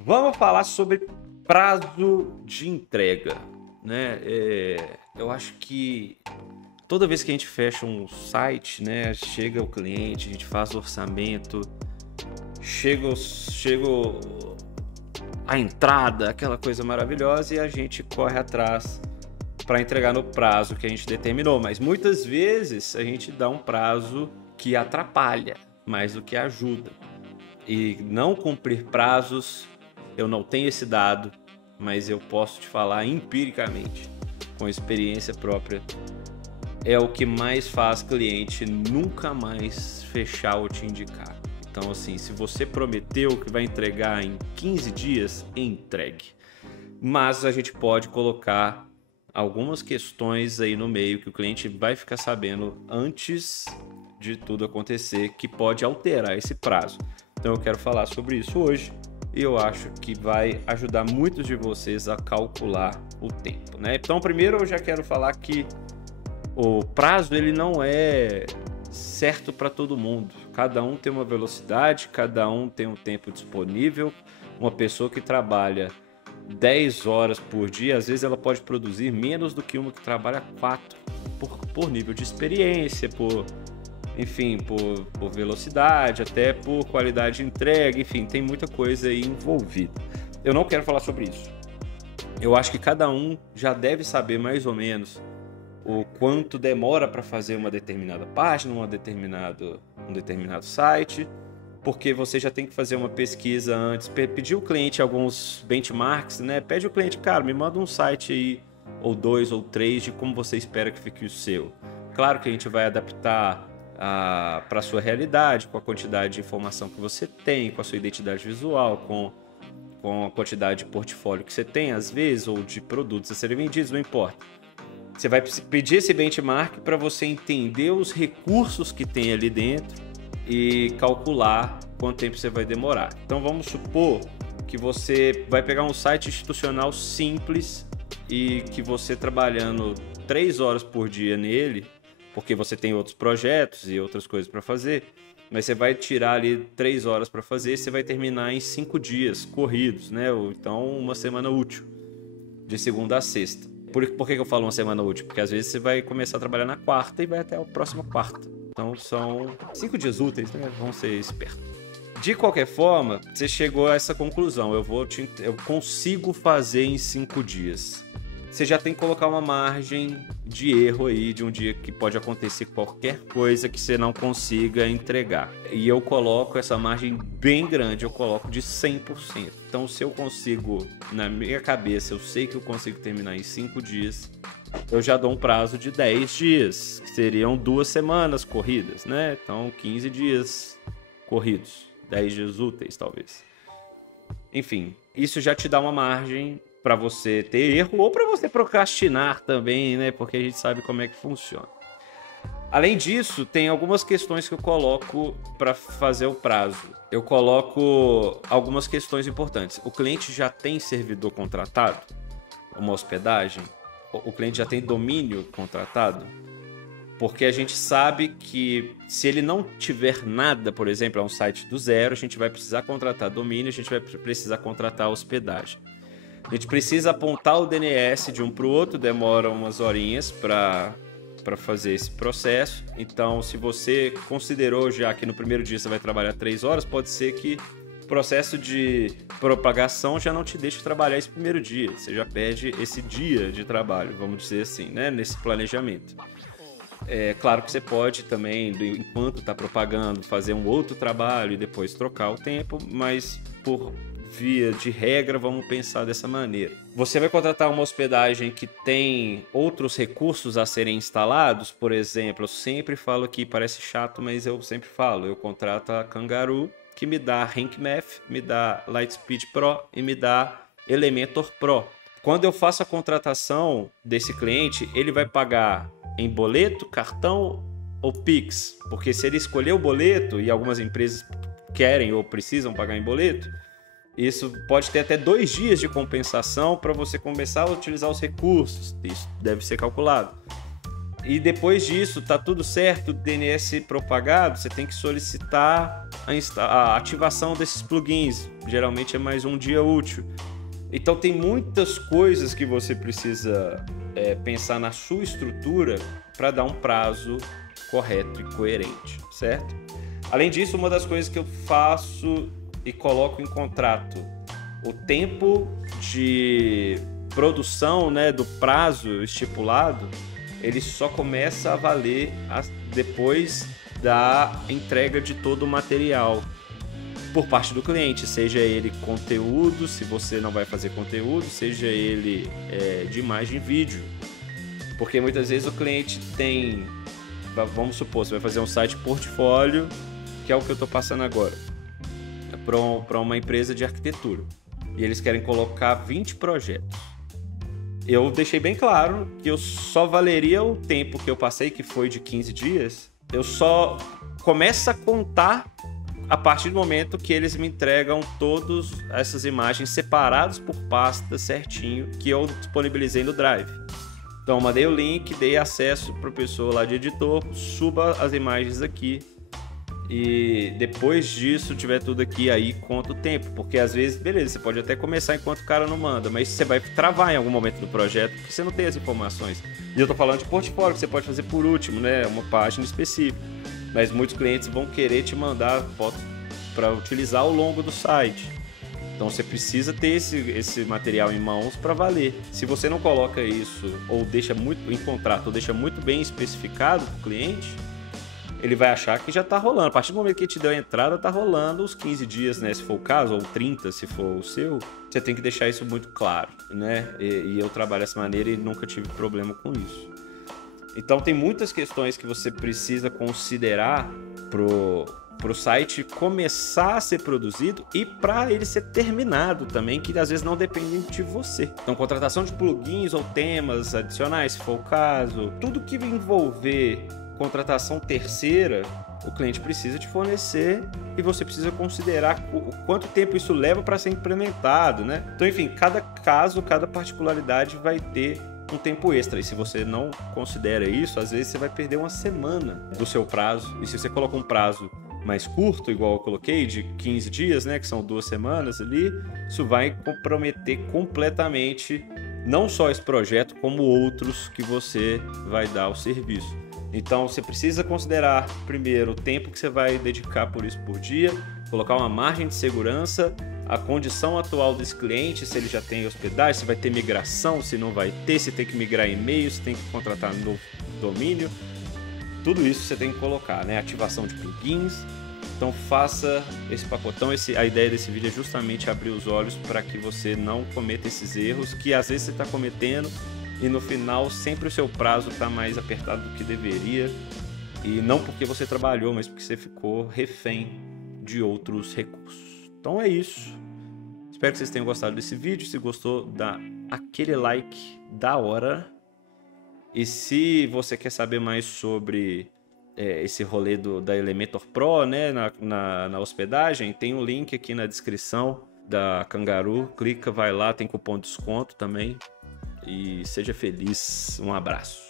Vamos falar sobre prazo de entrega, né? Eu acho que toda vez que a gente fecha um site, né, chega o cliente, a gente faz o orçamento, chega a entrada, aquela coisa maravilhosa, e a gente corre atrás para entregar no prazo que a gente determinou. Mas muitas vezes a gente dá um prazo que atrapalha mais do que ajuda. E não cumprir prazos, eu não tenho esse dado, mas eu posso te falar empiricamente, com experiência própria, é o que mais faz cliente nunca mais fechar ou te indicar. Então, assim, se você prometeu que vai entregar em 15 dias, entregue. Mas a gente pode colocar algumas questões aí no meio que o cliente vai ficar sabendo antes de tudo acontecer, que pode alterar esse prazo. Então eu quero falar sobre isso hoje e eu acho que vai ajudar muitos de vocês a calcular o tempo, né? Então primeiro eu já quero falar que o prazo ele não é certo para todo mundo. Cada um tem uma velocidade, cada um tem um tempo disponível. Uma pessoa que trabalha 10 horas por dia, às vezes ela pode produzir menos do que uma que trabalha 4 por nível de experiência, enfim, por velocidade, até por qualidade de entrega, enfim, tem muita coisa aí envolvida. Eu não quero falar sobre isso. Eu acho que cada um já deve saber mais ou menos o quanto demora para fazer uma determinada página, um determinado site, porque você já tem que fazer uma pesquisa antes, pedir ao cliente alguns benchmarks, né? Pede ao cliente, cara, me manda um site aí, ou 2 ou 3, de como você espera que fique o seu. Claro que a gente vai adaptar para a sua realidade, com a quantidade de informação que você tem, com a sua identidade visual, com a quantidade de portfólio que você tem, às vezes, ou de produtos a serem vendidos, não importa. Você vai pedir esse benchmark para você entender os recursos que tem ali dentro e calcular quanto tempo você vai demorar. Então vamos supor que você vai pegar um site institucional simples e que você trabalhando 3 horas por dia nele, porque você tem outros projetos e outras coisas para fazer, mas você vai tirar ali 3 horas para fazer e você vai terminar em 5 dias corridos, né? Ou então uma semana útil, de segunda a sexta. Por que eu falo uma semana útil? Porque às vezes você vai começar a trabalhar na quarta e vai até a próxima quarta. Então são 5 dias úteis, né? Vamos ser espertos. De qualquer forma, você chegou a essa conclusão. Eu consigo fazer em 5 dias. Você já tem que colocar uma margem de erro aí, de um dia que pode acontecer qualquer coisa que você não consiga entregar. E eu coloco essa margem bem grande, eu coloco de 100%. Então, se eu consigo, na minha cabeça, eu sei que eu consigo terminar em 5 dias, eu já dou um prazo de 10 dias, que seriam 2 semanas corridas, né? Então, 15 dias corridos, 10 dias úteis, talvez. Enfim, isso já te dá uma margem para você ter erro ou para você procrastinar também, né? Porque a gente sabe como é que funciona. Além disso, tem algumas questões que eu coloco para fazer o prazo. Eu coloco algumas questões importantes. O cliente já tem servidor contratado? Uma hospedagem? O cliente já tem domínio contratado? Porque a gente sabe que se ele não tiver nada, por exemplo, é um site do zero, a gente vai precisar contratar domínio, a gente vai precisar contratar hospedagem. A gente precisa apontar o DNS de um para o outro, demora umas horinhas para fazer esse processo. Então, se você considerou já que no primeiro dia você vai trabalhar 3 horas, pode ser que o processo de propagação já não te deixe trabalhar esse primeiro dia. Você já perde esse dia de trabalho, vamos dizer assim, né? Nesse planejamento. É claro que você pode também, enquanto está propagando, fazer um outro trabalho e depois trocar o tempo, mas por via de regra, vamos pensar dessa maneira. Você vai contratar uma hospedagem que tem outros recursos a serem instalados, por exemplo, eu sempre falo aqui, parece chato, mas eu sempre falo, eu contrato a Kangaroo, que me dá RankMath, me dá Lightspeed Pro e me dá Elementor Pro. Quando eu faço a contratação desse cliente, ele vai pagar em boleto, cartão ou Pix, porque se ele escolher o boleto, e algumas empresas querem ou precisam pagar em boleto, isso pode ter até 2 dias de compensação para você começar a utilizar os recursos. Isso deve ser calculado. E depois disso, tá tudo certo, o DNS propagado, você tem que solicitar a ativação desses plugins. Geralmente é mais um dia útil. Então tem muitas coisas que você precisa pensar na sua estrutura para dar um prazo correto e coerente, certo? Além disso, uma das coisas que eu faço e coloco em contrato, o tempo de produção, né, do prazo estipulado, ele só começa a valer depois da entrega de todo o material por parte do cliente, seja ele conteúdo, se você não vai fazer conteúdo, seja ele de imagem e vídeo. Porque muitas vezes o cliente tem, vamos supor, você vai fazer um site portfólio, que é o que eu estou passando agora, para uma empresa de arquitetura. E eles querem colocar 20 projetos. Eu deixei bem claro que eu só valeria o tempo que eu passei, que foi de 15 dias. Eu só começo a contar a partir do momento que eles me entregam todas essas imagens separadas por pasta certinho, que eu disponibilizei no Drive. Então eu mandei o link, dei acesso para a pessoa lá de editor, suba as imagens aqui. E depois disso, tiver tudo aqui, aí conta o tempo. Porque às vezes, beleza, você pode até começar enquanto o cara não manda, mas você vai travar em algum momento do projeto porque você não tem as informações. E eu tô falando de portfólio, que você pode fazer por último, né? Uma página específica. Mas muitos clientes vão querer te mandar foto para utilizar ao longo do site. Então você precisa ter esse material em mãos para valer. Se você não coloca isso, ou deixa muito em contrato, ou deixa muito bem especificado para o cliente, ele vai achar que já está rolando. A partir do momento que ele te deu a entrada, está rolando os 15 dias, né? Se for o caso, ou 30, se for o seu. Você tem que deixar isso muito claro, né? E eu trabalho dessa maneira e nunca tive problema com isso. Então tem muitas questões que você precisa considerar pro site começar a ser produzido e para ele ser terminado também, que às vezes não dependem de você. Então, contratação de plugins ou temas adicionais, se for o caso, tudo que envolver contratação terceira, o cliente precisa te fornecer e você precisa considerar o quanto tempo isso leva para ser implementado, né? Então, enfim, cada caso, cada particularidade vai ter um tempo extra. E se você não considera isso, às vezes você vai perder uma semana do seu prazo. E se você coloca um prazo mais curto, igual eu coloquei, de 15 dias, né, que são 2 semanas ali, isso vai comprometer completamente não só esse projeto, como outros que você vai dar ao serviço. Então você precisa considerar primeiro o tempo que você vai dedicar por isso por dia, colocar uma margem de segurança, a condição atual desse cliente, se ele já tem hospedagem, se vai ter migração, se não vai ter, se tem que migrar e-mail, se tem que contratar um novo domínio. Tudo isso você tem que colocar, né? Ativação de plugins. Então faça esse pacotão. A ideia desse vídeo é justamente abrir os olhos para que você não cometa esses erros que às vezes você está cometendo e no final sempre o seu prazo está mais apertado do que deveria. E não porque você trabalhou, mas porque você ficou refém de outros recursos. Então é isso. Espero que vocês tenham gostado desse vídeo. Se gostou, dá aquele like da hora. E se você quer saber mais sobre esse rolê da Elementor Pro, né, na hospedagem, tem um link aqui na descrição da Kangaroo. Clica, vai lá, tem cupom de desconto também. E seja feliz. Um abraço.